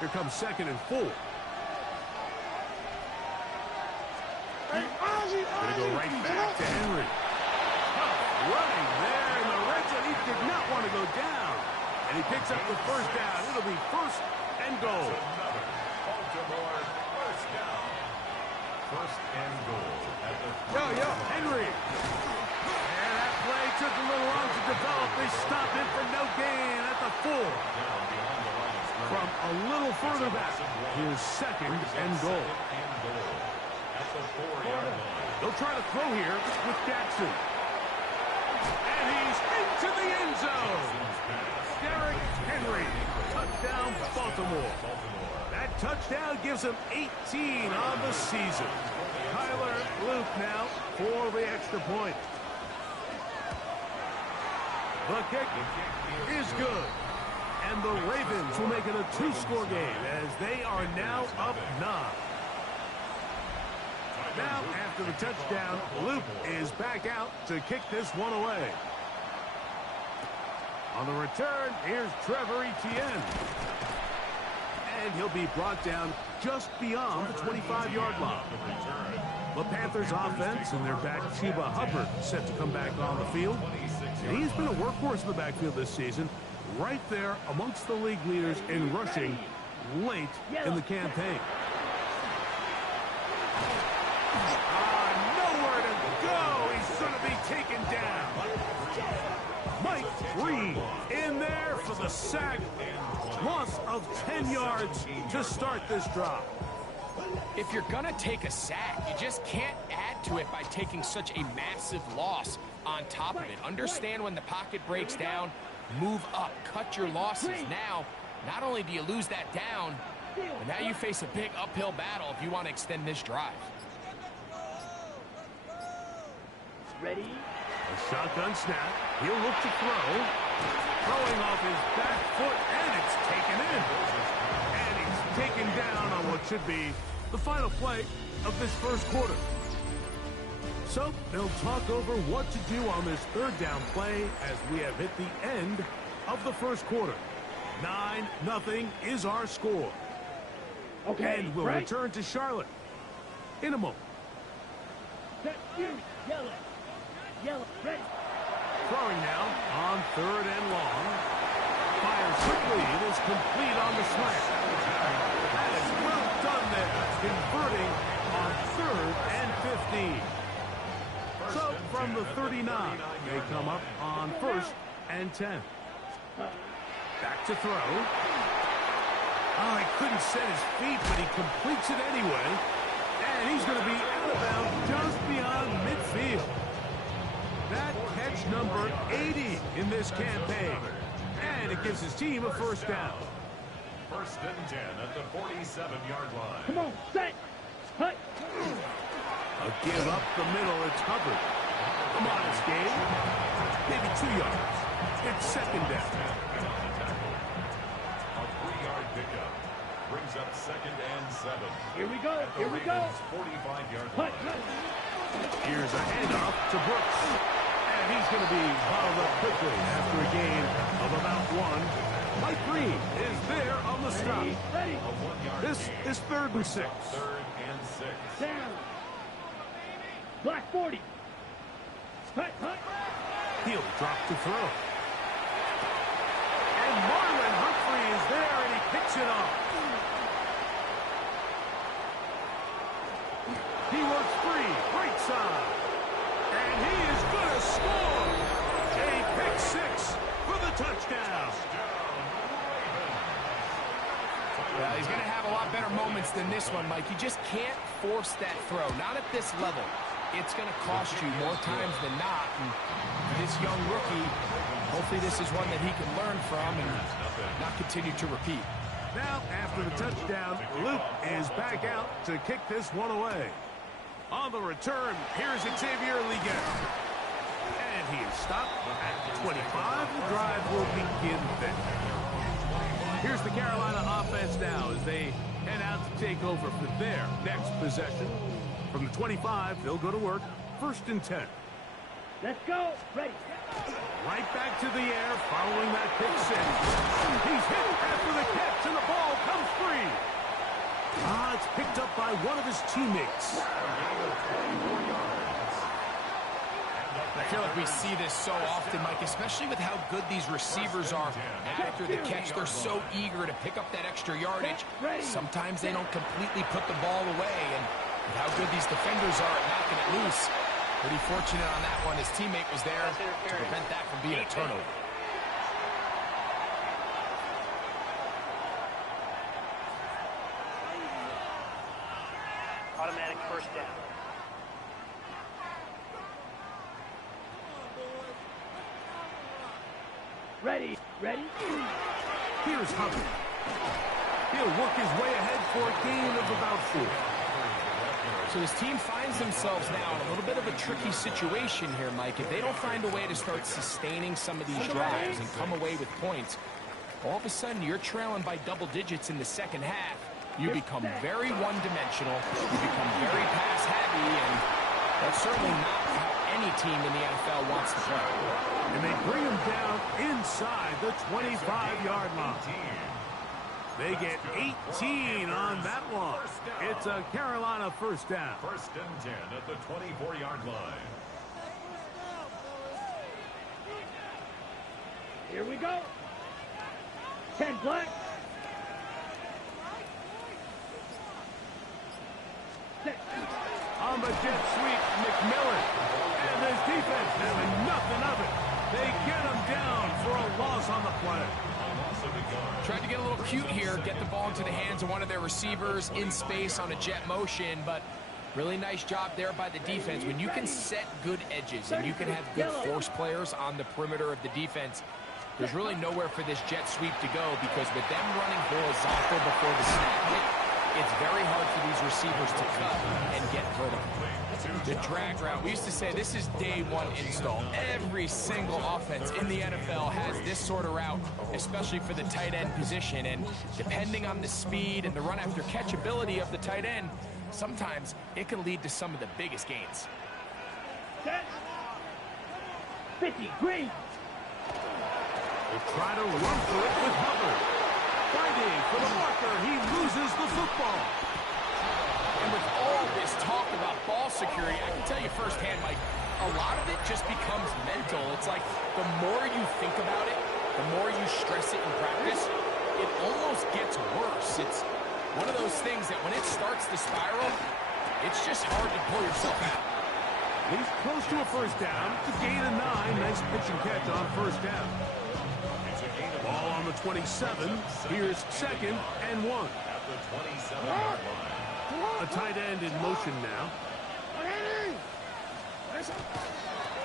Here comes 2nd and 4. Gonna go right back to Henry. Running there in the red zone. He did not want to go down. And he picks up the first down. It'll be 1st and goal. Baltimore first down. 1st and goal at the Henry. And that play took a little long to develop. They stopped him for no gain at the 4. From a little further back, here's 2nd and goal. They'll try to throw here with Jackson. And he's into the end zone. Derrick Henry. Touchdown, Baltimore. That touchdown gives him 18 on the season. Tyler Luke now for the extra point. The kick is good. And the Ravens will make it a 2-score game as they are now up 9. Now, after the touchdown, Luke is back out to kick this one away. On the return, here's Trevor Etienne. And he'll be brought down just beyond the 25-yard line. The Panthers offense and their back Chuba Hubbard set to come back on the field. And he's been a workhorse in the backfield this season, right there amongst the league leaders in rushing late in the campaign. Nowhere to go. He's going to be taken down. Mike Green in there for the sack. Loss of 10 yards to start this drive. If you're going to take a sack, you just can't add to it by taking such a massive loss on top of it. Understand when the pocket breaks down, move up, cut your losses. Now, not only do you lose that down, but now you face a big uphill battle if you want to extend this drive. Ready? A shotgun snap. He'll look to throw. Throwing off his back foot, and it's taken in. And he's taken down on what should be the final play of this first quarter. So they'll talk over what to do on this 3rd down play as we have hit the end of the first quarter. 9-0 is our score. Okay, and we'll return to Charlotte in a moment. Yellow. Yellow. Ready. Throwing now on 3rd and long. Fires quickly. It is complete on the slant. That is well done there. Converting on 3rd and 15. So from the 39, they come up on 1st and 10. Back to throw. Oh, he couldn't set his feet, but he completes it anyway. And he's going to be out of bounds just beyond midfield. That catch number 80 in this campaign. And it gives his team a 1st down. 1st and 10 at the 47-yard line. Come on, set. Hut. A give up the middle. It's Hubbard. A modest game. Maybe 2 yards. It's 2nd down. A 3-yard pickup brings up 2nd and 7. Here we go. Here we go. 45-yard Hut. line. Here's a handoff to Brooks. And he's going to be bottled up quickly after a gain of about 1. Mike Green is there on the stop. Ready. This is 3rd and 6. 3rd and 6. Down. Black 40. Hut. He'll drop to throw. And Marlon Humphrey is there, and he picks it off. He works free, right side. And he is going to score. A pick 6 for the touchdown. Well, he's going to have a lot better moments than this one, Mike. You just can't force that throw. Not at this level. It's going to cost you more times than not. And this young rookie, hopefully this is one that he can learn from and not continue to repeat. Now, after the touchdown, Luke is back out to kick this one away. On the return, here's Xavier Leggett. And he is stopped at 25. The drive will begin then. Here's the Carolina offense now as they head out to take over for their next possession. From the 25, they'll go to work. 1st and 10. Let's go. Ready. Right back to the air following that pick 6. He's hit after the catch, and the ball comes free. one of his teammates. I feel like we see this so often, Mike, especially with how good these receivers are after the catch. They're so eager to pick up that extra yardage. Sometimes they don't completely put the ball away, and with how good these defenders are at knocking it loose, pretty fortunate on that one. His teammate was there to prevent that from being a turnover. Automatic first down. Ready. Here's Hubbard. He'll work his way ahead for a gain of about 4. So his team finds themselves now in a little bit of a tricky situation here, Mike. If they don't find a way to start sustaining some of these drives and come away with points, all of a sudden you're trailing by double digits in the second half. You become very one-dimensional, you become very pass-heavy, and that's certainly not how any team in the NFL wants to play. And they bring him down inside the 25-yard line. They get 18 on that one. It's a Carolina first down. First and 10 at the 24-yard line. Here we go. 10 black. On the jet sweep, McMillan. And his defense having nothing of it. They get him down for a loss on the play. Tried to get a little cute here, get the ball into the hands of one of their receivers in space on a jet motion, but really nice job there by the defense. When you can set good edges and you can have good force players on the perimeter of the defense, there's really nowhere for this jet sweep to go, because with them running horizontal before the snap hit, it's very hard for these receivers to cut and get vertical. The drag route, we used to say this is day one install. Every single offense in the NFL has this sort of route, especially for the tight end position. And depending on the speed and the run after catch ability of the tight end, sometimes it can lead to some of the biggest gains. 50, green. They try to run for it with Hubbard. Fighting for the marker, he loses the football. And with all this talk about ball security, I can tell you firsthand, Mike, a lot of it just becomes mental. It's like the more you think about it, the more you stress it in practice, it almost gets worse. It's one of those things that when it starts to spiral, it's just hard to pull yourself out. He's close to a first down. To gain a 9. Nice pitch and catch on first down. Ball on the 27. Here's second and 1. At the 27-yard line. A tight end in motion now.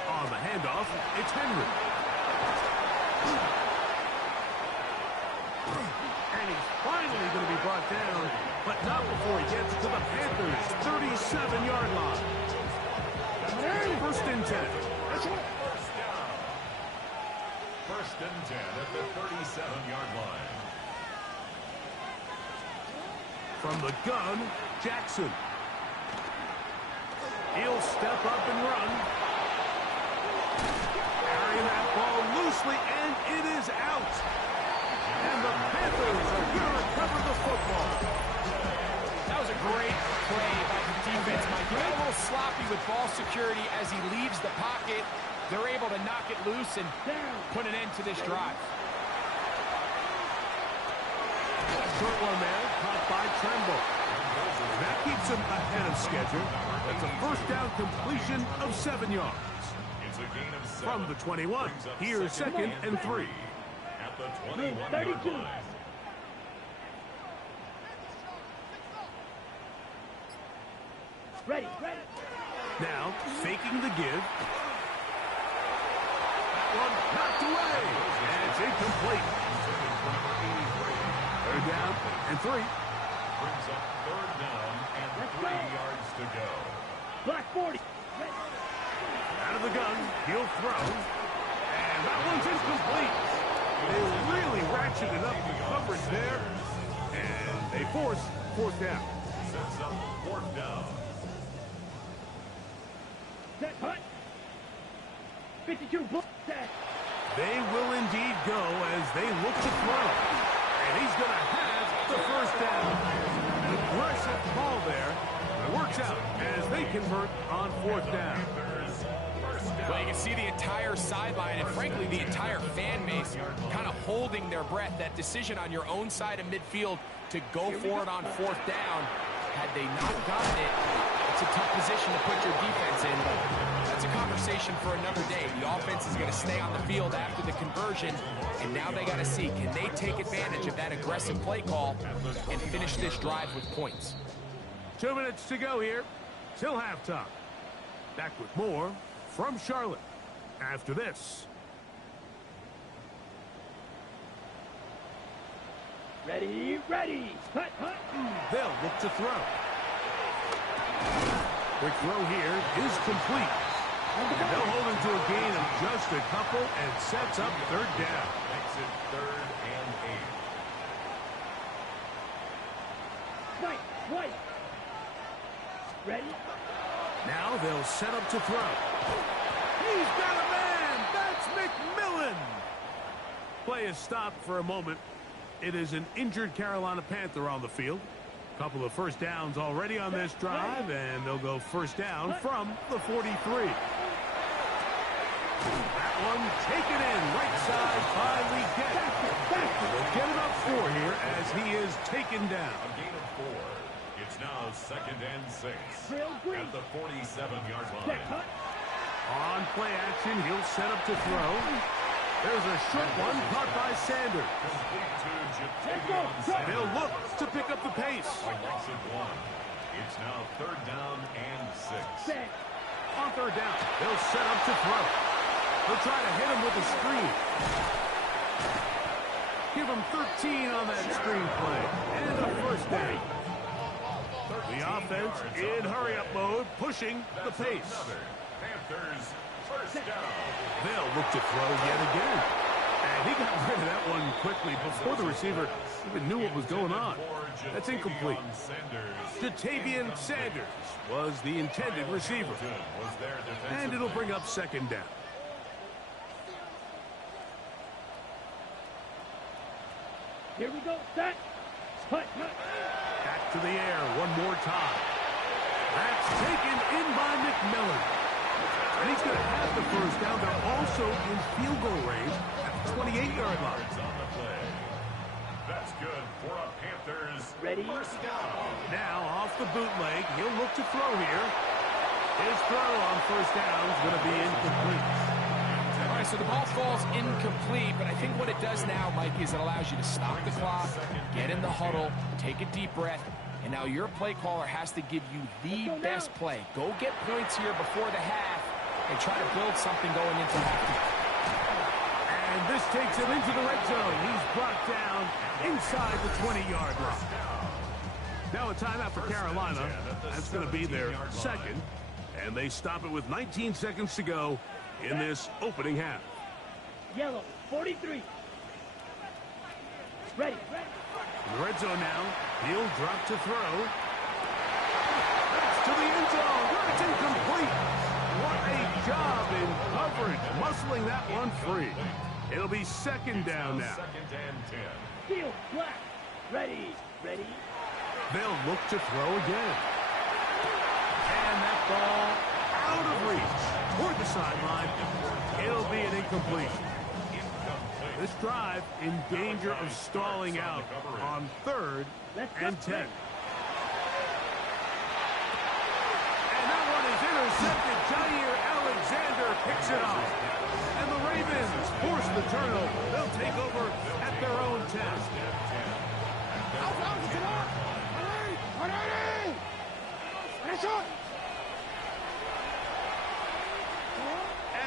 On the handoff, it's Henry. And he's finally going to be brought down, but not before he gets to the Panthers' 37-yard line. First and 10. First and 10 at the 37-yard line. From the gun, Jackson. He'll step up and run. Carry that ball loosely, and it is out. And the Panthers are going to recover the football. That was a great play by the defense, Mike. He got a little sloppy with ball security as he leaves the pocket. They're able to knock it loose and put an end to this drive. Short one there, caught by Tremble. That keeps him ahead of schedule. That's a first down completion of 7 yards. It's a gain of 7. From the 21, here's second and 3. At the 21-yard line. Ready. Now, faking the give. That one knocked away. And it's incomplete. Third down and 3. Brings up third down and 3 yards to go. Black 40. Out of the gun, he'll throw. And that one's incomplete. They really ratcheted up the coverage there. And they force fourth down. Sets up fourth down. Set, hut. 52, block, set. They will indeed go as they look to throw. And he's going to have the first down. An aggressive call there. convert on 4th down. Well, you can see the entire sideline and, frankly, the entire fan base kind of holding their breath. That decision on your own side of midfield to go for it on 4th down, had they not gotten it, it's a tough position to put your defense in. But that's a conversation for another day. The offense is going to stay on the field after the conversion, and now they got to see, can they take advantage of that aggressive play call and finish this drive with points? 2 minutes to go here till halftime. Back with more from Charlotte after this. Ready, ready. Hut, hut. They'll look to throw. Quick throw here is complete. And they'll hold him to a gain of just a couple and sets up 3rd down. Makes it 3rd and 8. Right. Ready? Now they'll set up to throw. He's got a man. That's McMillan. Play is stopped for a moment. It is an injured Carolina Panther on the field. Couple of first downs already on this drive, and they'll go first down from the 43. That one taken in right side by Leggett. They'll get it up 4 here as he is taken down. A gain of 4. It's now 2nd and 6 at the 47-yard line. On play action, he'll set up to throw. There's a short one caught by Sanders. They'll look to pick up the pace. It's now 3rd down and 6. On 3rd down, they'll set up to throw. They'll try to hit him with a screen. Give him 13 on that screen play. And a first down. The offense in hurry-up mode, pushing the pace. Panthers first down. They'll look to throw yet again. And he got rid of that one quickly before the receiver even knew what was going on. That's incomplete. Jatavian Sanders was the intended receiver. And it'll bring up 2nd down. Here we go. Set. Hut. Back to the air one more time. That's taken in by McMillan. And he's going to have the first down. They're also in field goal range at the 28-yard line. On the play. That's good for a Panthers. Ready? First down. Now off the bootleg, he'll look to throw here. His throw on first down is going to be incomplete. All right, so the ball falls incomplete, but I think what it does now, Mike, is it allows you to stop the clock, get in the huddle, take a deep breath, and now your play caller has to give you the best play. Go get points here before the half and try to build something going into halftime. And this takes him into the red zone. He's brought down inside the 20-yard line. Now a timeout for Carolina. That's going to be their 2nd. And they stop it with 19 seconds to go in this opening half. Yellow, 43. Ready. In the red zone now. He'll drop to throw. That's to the end zone. That's incomplete. What a job in coverage, muscling that one free. It'll be 2nd down now. 2nd and 10. Field black. Ready. They'll look to throw again. And that ball out of reach toward the sideline. It'll be an incompletion. This drive in danger of stalling out on 3rd and 10. And that one is intercepted. Jair Alexander picks it off. And the Ravens force the turnover. They'll take over at their own 10.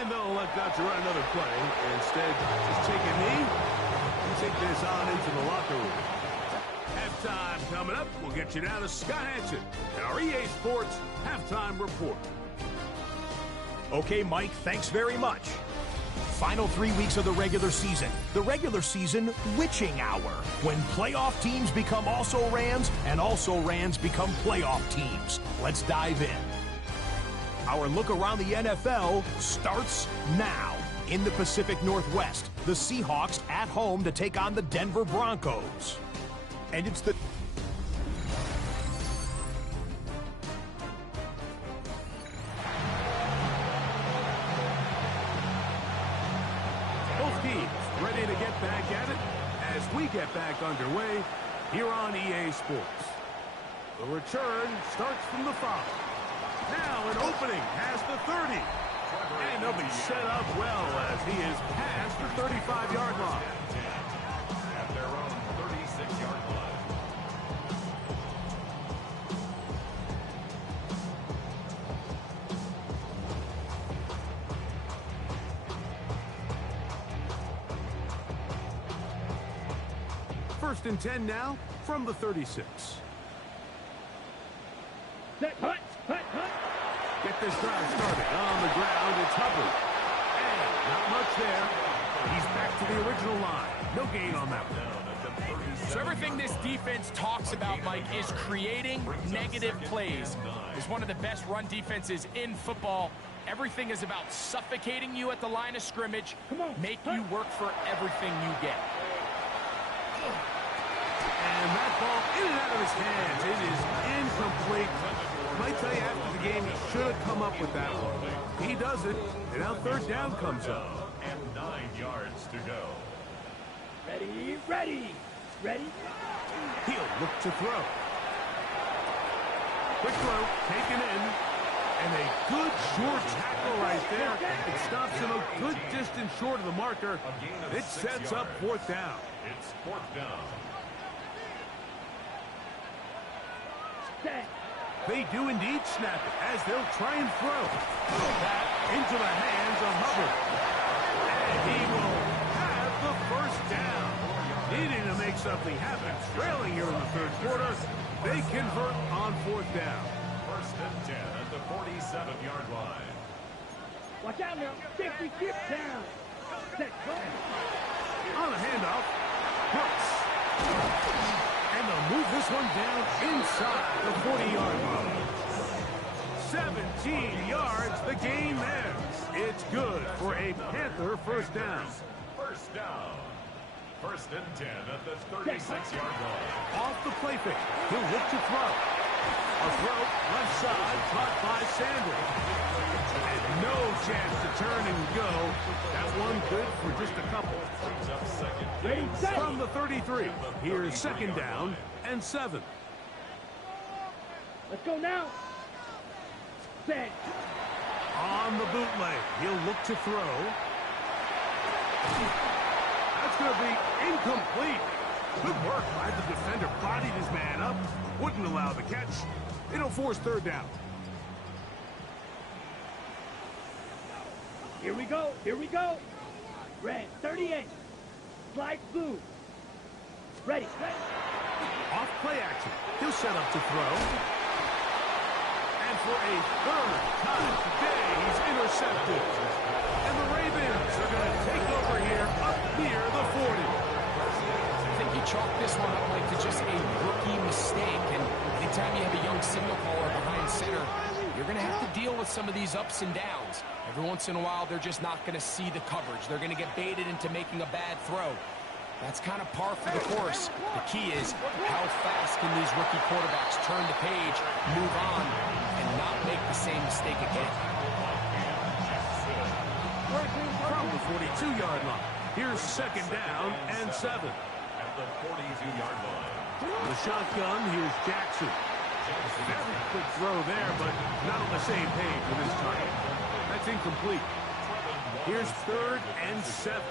And they'll elect not to run another play. Instead, just take a knee and take this on into the locker room. Halftime coming up. We'll get you down to Scott Hansen and our EA Sports Halftime Report. Okay, Mike, thanks very much. Final 3 weeks of the regular season. The regular season witching hour, when playoff teams become also-rans and also-rans become playoff teams. Let's dive in. Our look around the NFL starts now. In the Pacific Northwest, the Seahawks at home to take on the Denver Broncos. And it's the get back underway here on EA Sports. The return starts from the 5. Now an opening past the 30. And they'll be set up well as he is past the 35-yard line. At their own 36-yard line. First and 10 now from the 36. Set, hut, hut, hut. Get this drive started on the ground. It's Hubbard. And not much there. He's back to the original line. No gain on that one. So everything this defense talks about, Mike, is creating negative plays. It's one of the best run defenses in football. Everything is about suffocating you at the line of scrimmage, make you work for everything you get. And that ball in and out of his hands. It is incomplete. Might tell you after the game he should have come up with that one. He does it, and now third down comes up. And 9 yards to go. Ready, ready, ready. He'll look to throw. Quick throw, taken in. And a good short tackle right there. It stops him a good distance short of the marker. It sets up fourth down. It's fourth down. Set. They do indeed snap it as they'll try and throw. That into the hands of Hubbard. And he will have the first down. Needing to make something happen. Trailing here in the third quarter. They convert on fourth down. First and 10 at the 47-yard line. Watch out now. 50 skip down. Set, go. On a handoff. Brooks. And they'll move this one down inside the 40-yard line. 17 yards, the gain there. It's good for a Panther first down. First down. First and 10 at the 36-yard line. Off the play fake. He'll look to throw. A throw left side caught by Sanders. And no chance to turn and go. That one good for just a couple. Brings up second. Ready, set. From the 33, here's second down and 7. Let's go now. Set. On the bootleg, he'll look to throw. That's going to be incomplete. Good work by the defender. Bodied his man up. Wouldn't allow the catch. It'll force third down. Here we go. Here we go. Red 38. Slide blue. Ready. Ready. Off play action. He'll set up to throw. And for a third time today, he's intercepted. And the Ravens are going to take over here up near the 40. I think you chalk this one up, like, to just a rookie mistake. And anytime you have a young signal caller behind center, you're going to have to deal with some of these ups and downs. Every once in a while, they're just not going to see the coverage. They're going to get baited into making a bad throw. That's kind of par for the course. The key is how fast can these rookie quarterbacks turn the page, move on, and not make the same mistake again. From the 42-yard line, here's second down and 7. At the 42-yard line. The shotgun, here's Jackson. Very quick throw there, but not on the same page with his target. That's incomplete. Here's third and 7.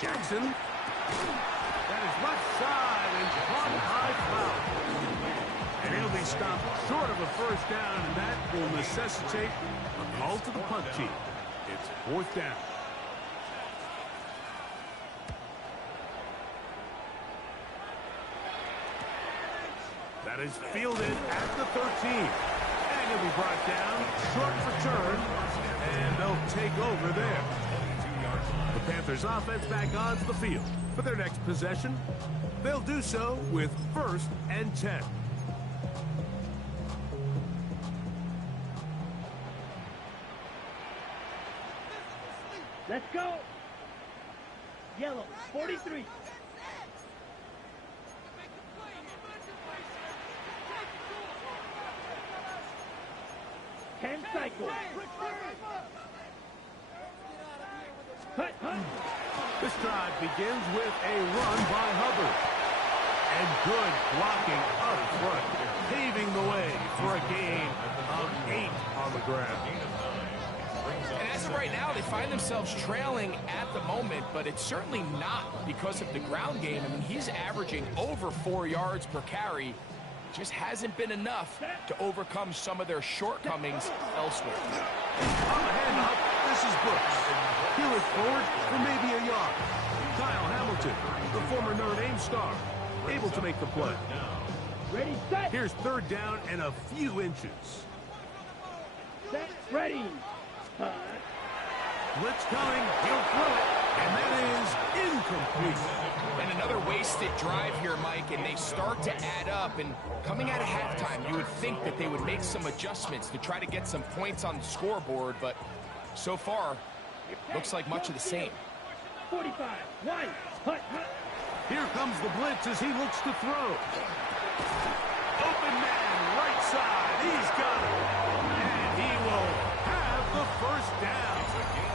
Jackson. That is left side and caught by Cloud. And he'll be stopped short of a first down, and that will necessitate a call to the punt team. It's fourth down. That is fielded at the 13. And he'll be brought down, short return, and they'll take over there. The Panthers offense back onto the field. For their next possession, they'll do so with first and 10. Let's go. Yellow 43. Cycle. This drive begins with a run by Hubbard. And good blocking up front, paving the way for a gain of 8 on the ground. And as of right now, they find themselves trailing at the moment, but it's certainly not because of the ground game. I mean, he's averaging over 4 yards per carry. Just hasn't been enough to overcome some of their shortcomings elsewhere. On the handoff, this is Brooks. He'll look forward for maybe a yard. Kyle Hamilton, the former Notre Dame star, able to make the play. Ready, set. Here's third down and a few inches. Set, ready. Blitz coming, he'll throw it, and that is incomplete. And another wasted drive here, Mike, and they start to add up. And coming out of halftime, you would think that they would make some adjustments to try to get some points on the scoreboard, but so far, looks like much of the same. 45, one, hut, hut. Here comes the blitz as he looks to throw. Open man, right side, he's got it. And he will have the first down.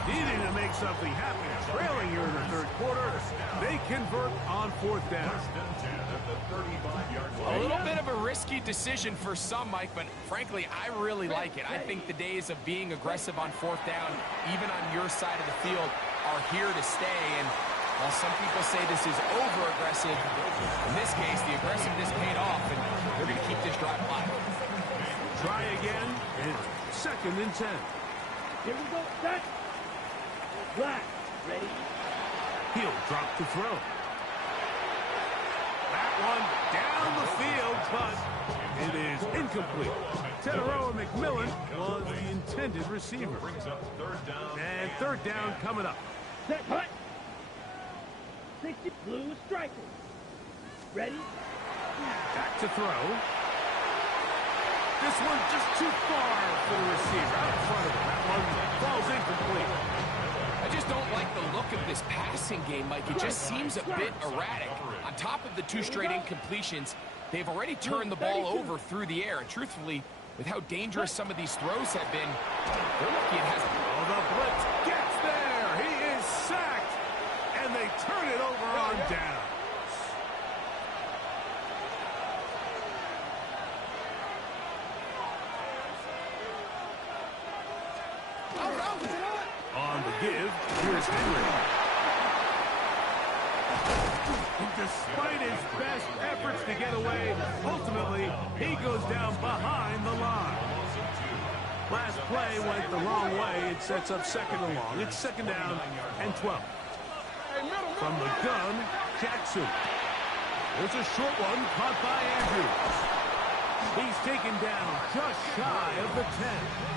Needing to make something happen, trailing here in the third quarter. They convert on fourth down. A little bit of a risky decision for some, Mike, but frankly, I really like it. I think the days of being aggressive on fourth down, even on your side of the field, are here to stay. And while some people say this is over-aggressive, in this case, the aggressiveness paid off, and they're going to keep this drive alive. Try again, and second and 10. Here we go, set. Black, ready. He'll drop to throw. That one down the field, but it is incomplete. Teteroa McMillan was the intended receiver. And third down coming up. Set, hut. 60 blue striker. Ready. Back to throw. This one just too far for the receiver. Out in front of him. That one falls incomplete. I just don't like the look of this passing game, Mike. It just seems a bit erratic. On top of the 2 straight incompletions, they've already turned the ball over through the air. And truthfully, with how dangerous some of these throws have been, they're lucky it hasn't. Oh, the blitz gets there. He is sacked. And they turn it over on down. On the give, here's Henry. Despite his best efforts to get away, ultimately, he goes down behind the line. Last play went the wrong way. It sets up second and long. It's second down and 12. From the gun, Jackson. There's a short one caught by Andrews. He's taken down just shy of the 10.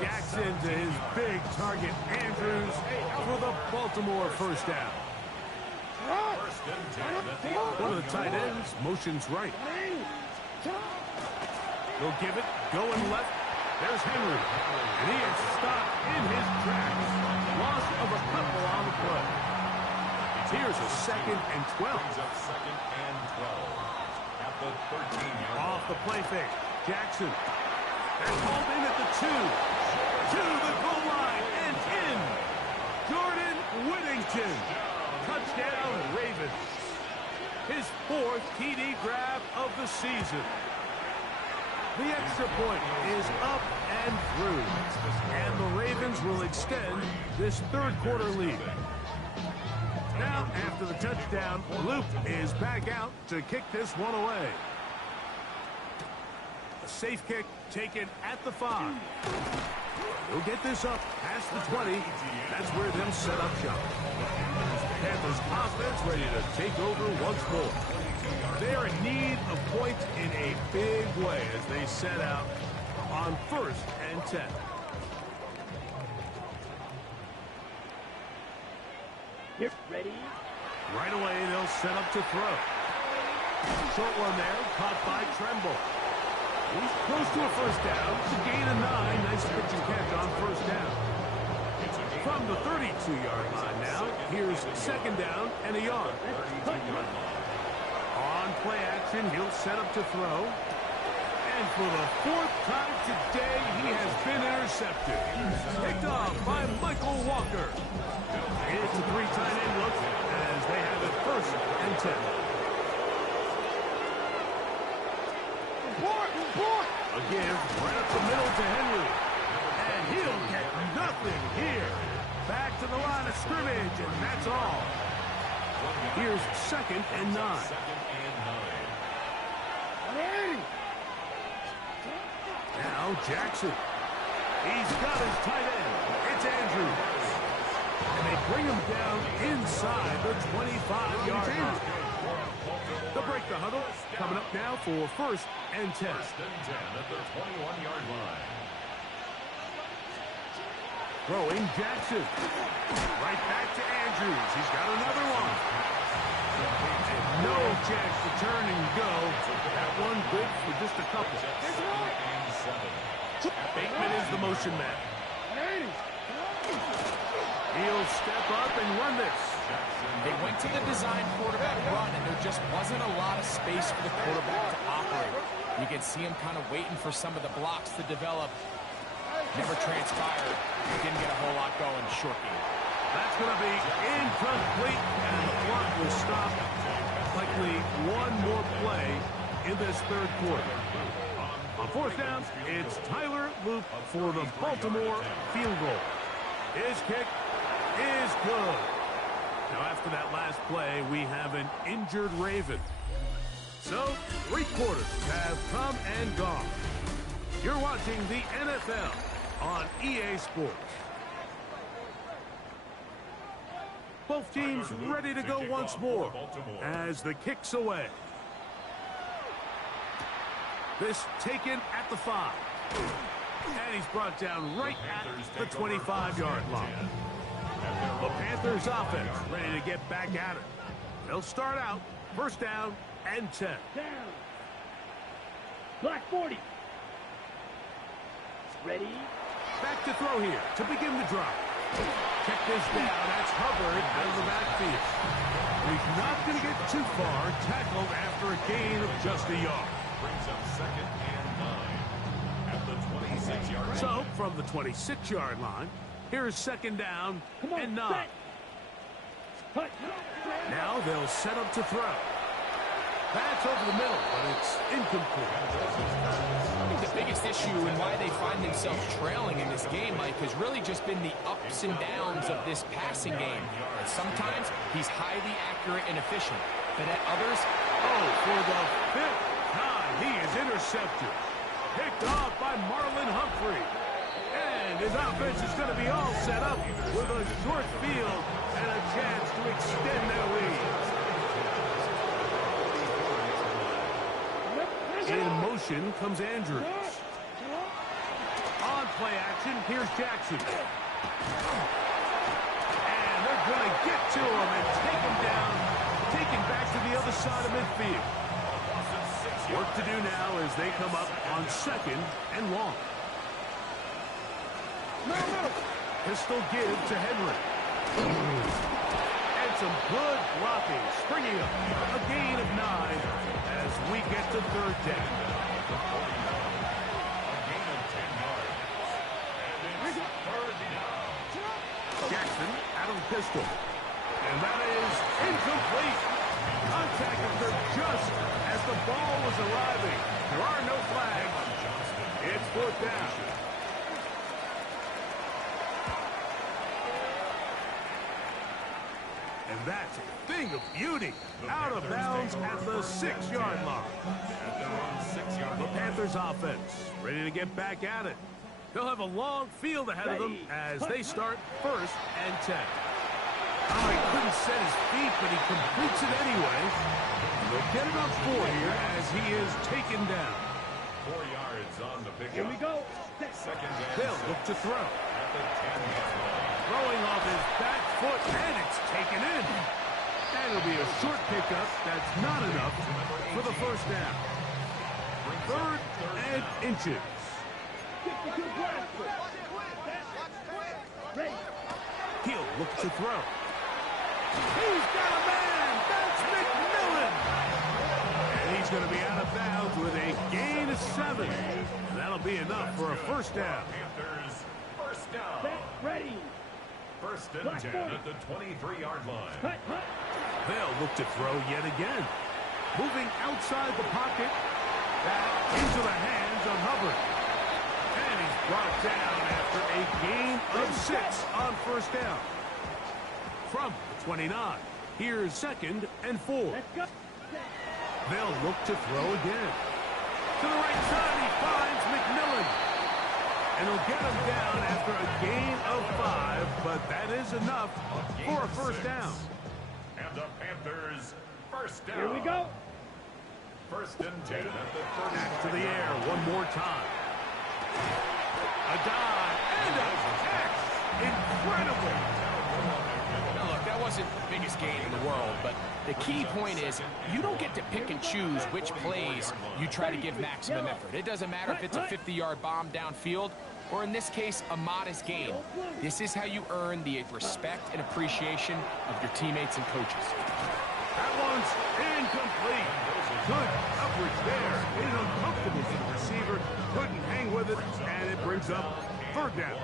Jackson to his big target, Andrews, for the Baltimore first down. One of the tight ends motions right. He'll give it, going left. There's Henry. And he is stopped in his tracks. Loss of a couple on the play. Here's a second and 12. Off the play fake. Jackson. They're called in at the 2. To the goal line and in. Jordan Whittington. Touchdown, Ravens. His 4th TD grab of the season. The extra point is up and through. And the Ravens will extend this third quarter lead. Now, after the touchdown, Luke is back out to kick this one away. A safe kick taken at the 5. He'll get this up past the 20. That's where they'll set up shop. Panthers offense ready to take over once more. They're in need of points in a big way as they set out on 1st and 10. Here, ready. Right away, they'll set up to throw. Short one there, caught by Tremble. He's close to a first down. It's a gain of 9. Nice pitch and catch on first down. From the 32-yard line now, here's second down and a yard. On play action, he'll set up to throw. And for the fourth time today, he has been intercepted. Picked off by Michael Walker. It's a 3 tight end look as they have it 1st and 10. A give right up the middle to Henry. And he'll get nothing here. Back to the line of scrimmage, and that's all. Here's 2nd and 9. Now Jackson. He's got his tight end. It's Andrews. And they bring him down inside the 25-yard line. They'll break the huddle. Coming up now for 1st and 10. 1st and 10 at the 21-yard line. Throwing Jackson. Right back to Andrews. He's got another one. And no chance to turn and go. That one good for just a couple. Bateman is the motion man. He'll step up and run this. They went to the design quarterback run, and there just wasn't a lot of space for the quarterback to operate. You can see him kind of waiting for some of the blocks to develop. Never transpired. Didn't get a whole lot going. Short game. That's going to be incomplete, and the clock will stop. Likely one more play in this 3rd quarter. On 4th down, it's Tyler Loop for the Baltimore field goal. His kick is good. Now, after that last play, we have an injured Raven. So, 3 quarters have come and gone. You're watching the NFL on EA Sports. Both teams ready to go once more as the kick's away. This taken at the 5. And he's brought down right at the 25-yard line. The Panthers offense ready to get back at it. They'll start out 1st down and 10. Down. Black 40. Ready. Back to throw here to begin the drive. Check this down. That's Hubbard out of the backfield. He's not going to get too far. Tackled after a gain of just a yard. Brings up 2nd and 9 at the 26-yard line. So, from the 26-yard line, here's 2nd down and 9. Cut. Now they'll set up to throw. That's over the middle, but it's incomplete. I think the biggest issue and why they find themselves trailing in this game, Mike, has really just been the ups and downs of this passing game. And sometimes he's highly accurate and efficient, but at others, for the 5th time, he is intercepted. Picked off by Marlon Humphrey. And his offense is going to be all set up with a short field and a chance to extend their lead. In motion comes Andrews. On play action, here's Jackson. And they're going to get to him and take him down, take him back to the other side of midfield. Work to do now as they come up on 2nd and long. Pistol give to Henry. And some good blocking, springing up. A gain of 9 as we get to 3rd down. A gain of 10 yards. And it's 3rd down. Jackson out of the pistol. And that is incomplete. Contact occurred just as the ball was arriving. There are no flags. It's 4th down. And that's a thing of beauty. Out of bounds at the 6-yard line. The Panthers offense ready to get back at it. They'll have a long field ahead of them as they start 1st and 10. Oh, he couldn't set his feet, but he completes it anyway. They'll get it up 4 here as he is taken down. 4 yards on the pickup. Here we go. 2nd and They'll 6 look to throw. at the 10-yard line. Throwing off his back foot, and it's taken in. And it'll be a short pickup. That's not enough for the 1st down. 3rd and inches. 52 Bradford. Ready. He'll look to throw. He's got a man. That's McMillan. And he's going to be out of bounds with a gain of 7. That'll be enough for a first down. Panthers, first down. Set, ready. First and 10 at the 23-yard line. Hut, hut. They'll look to throw yet again. Moving outside the pocket. Back into the hands of Hubbard. And he's brought down after a gain of 6 on first down. From the 29, here's 2nd and 4. Let's go. They'll look to throw again. To the right side, he finds McMillan. And he'll get him down after a gain of 5, but that is enough for a first down. And the Panthers, first down. Here we go. First and 10 at the 30. Back to the air one more time. A dive and a catch. Incredible. Now, look, that wasn't the biggest gain in the world, but the key point is you don't get to pick and choose which plays you try to give maximum effort. It doesn't matter if it's a 50-yard bomb downfield or, in this case, a modest gain. This is how you earn the respect and appreciation of your teammates and coaches. That one's incomplete. Good coverage there. It is uncomfortable for the receiver. Couldn't hang with it, and it brings up third down.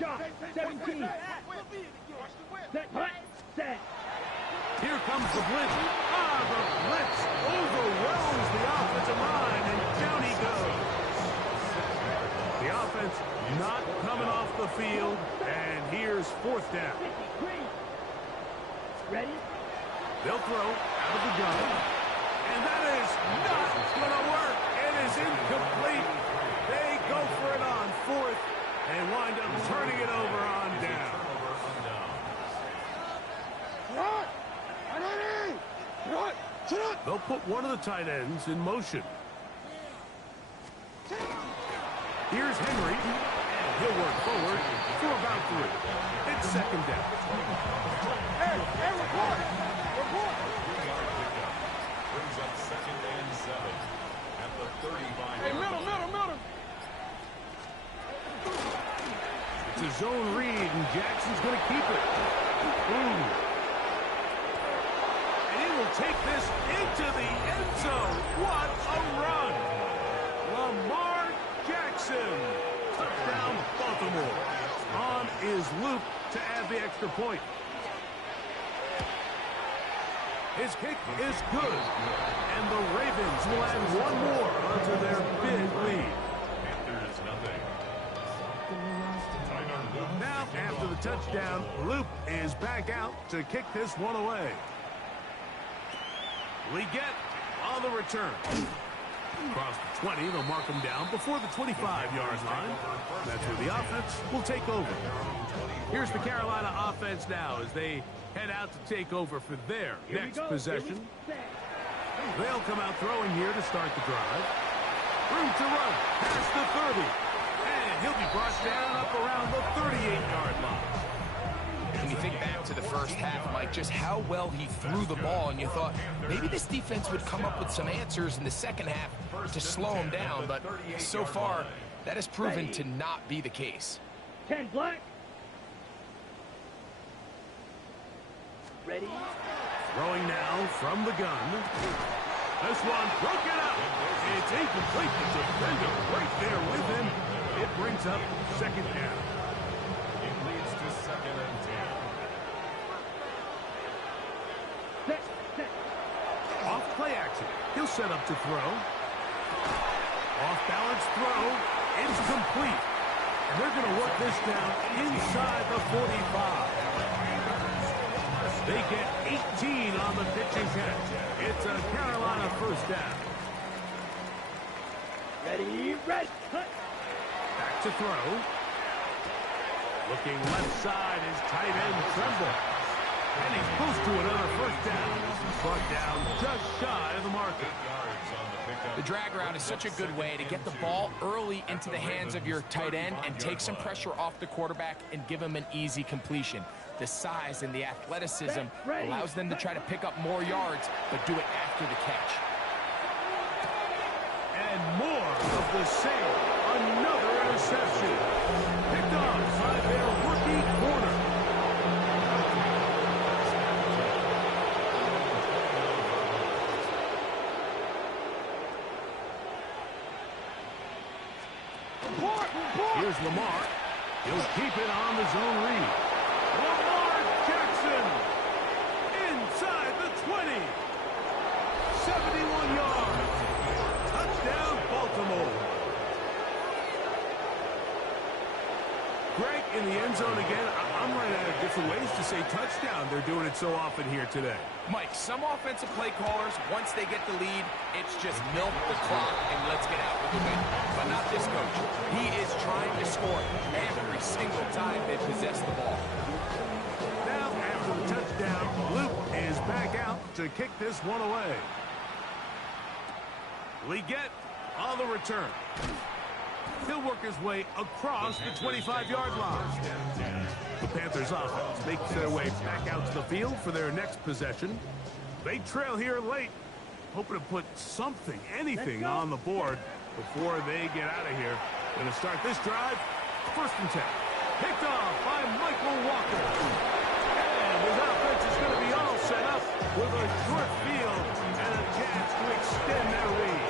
Shot, 17. Set, hut, set. Here comes the blitz. The blitz overwhelms the offensive line, and down he goes. The offense not coming off the field, and here's fourth down. Ready? They'll throw out of the gun, and that is not going to work. It is incomplete. They go for it on 4th and wind up turning it over on down. They'll put one of the tight ends in motion. Here's Henry, and he'll work forward for about 3. It's 2nd down. Hey, report! Brings up 2nd and 7 at the 35. Hey, middle. It's a zone read, and Jackson's going to keep it. Ooh. And he will take this into the end zone. What a run! Lamar Jackson. Touchdown, Baltimore. On is Luke to add the extra point. His kick is good. And the Ravens will add one more onto their big lead. Panthers, nothing. Now, after the touchdown, Luke is back out to kick this one away. Leggett on the return. Across the 20, they'll mark him down before the 25-yard line. That's where the offense will take over. Here's the Carolina offense now as they head out to take over for their next possession. They'll come out throwing here to start the drive. Room to run past the 30. And he'll be brought down up around the 38-yard line. When you think back to the first half, Mike, just how well he threw the ball, and you thought maybe this defense would come up with some answers in the second half to slow him down, but so far, that has proven to not be the case. 10 black. Ready? Throwing now from the gun. This one broken up. It's incomplete. The defender right there with him. It brings up 2nd down. It leads to 2nd and 10. Set. Off play action. He'll set up to throw. Off balance throw. It's complete. And they're going to work this down inside the 45. They get 18 on the pitch and catch. It's a Carolina first down. Ready? Cut. Back to throw. Looking left side is tight end Tremble. And he's close to another first down. He's brought down just shy of the marker. The drag route is such a good way to get the ball early into the hands of your tight end and take some pressure off the quarterback and give him an easy completion. The size and the athleticism allows them to try to pick up more yards, but do it after the catch. And more of the same. Another interception. Picked off by their rookie corner. Here's Lamar. He'll keep it on the zone read. Lamar Jackson inside the 20. 71 yards. Touchdown, Baltimore. Greg, in the end zone again. I'm running out of different ways to say touchdown. They're doing it so often here today. Mike, some offensive play callers, once they get the lead, it's just milk the clock and let's get out with the win. But not this coach. He is trying to score every single time they possess the ball. Now, after the touchdown, Luke is back out to kick this one away. Leggett on the return. He'll work his way across the 25-yard line. The Panthers offense makes their way back out to the field for their next possession. They trail here late, hoping to put something, anything on the board before they get out of here. Going to start this drive, 1st and 10. Picked off by Michael Walker. And his offense is going to be all set up with a short field and a chance to extend their lead.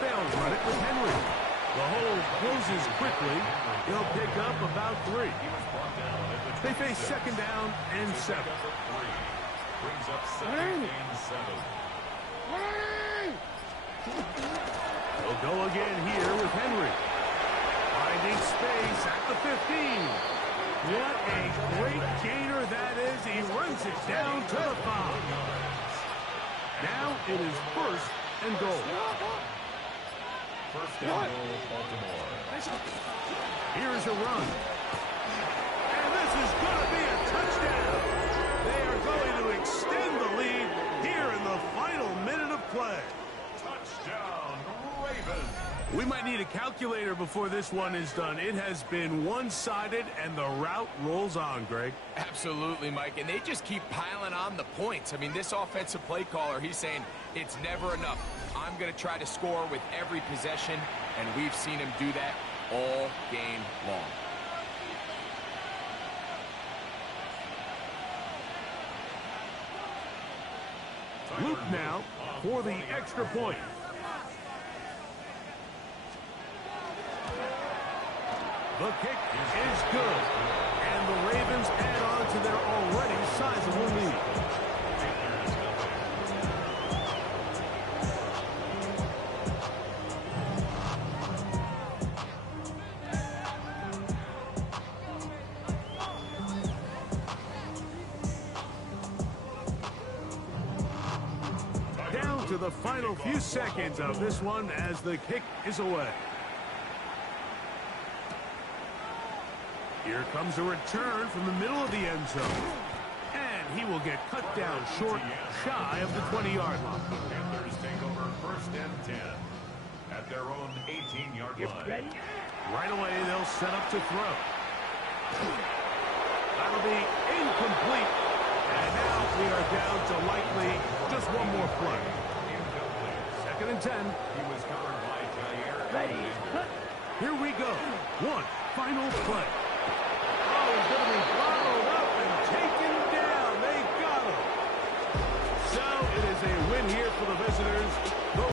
They'll run it with Henry. The hole closes quickly. He'll pick up about 3. They face 2nd down and 7. Brings up 2nd and 7. They'll go again here with Henry. Finding space at the 15. What a great gainer that is. He runs it down to the 5. Now it is 1st and goal. 1st down, Baltimore. Here's a run. And this is going to be a touchdown. They are going to extend the lead here in the final minute of play. Touchdown, Ravens. We might need a calculator before this one is done. It has been one-sided, and the route rolls on, Greg. Absolutely, Mike, and they just keep piling on the points. I mean, this offensive play caller, he's saying it's never enough. I'm going to try to score with every possession, and we've seen him do that all game long. Luke now for the extra point. The kick is good, and the Ravens add on to their already sizable lead. Down to the final few seconds of this one as the kick is away. Here comes a return from the middle of the end zone. And he will get cut down short, shy of the 20-yard line. The Panthers take over 1st and 10 at their own 18-yard line. Ready? Right away, they'll set up to throw. That'll be incomplete. And now we are down to likely just one more play. 2nd and 10. He was covered by Jair. Ready? Here we go. One final play.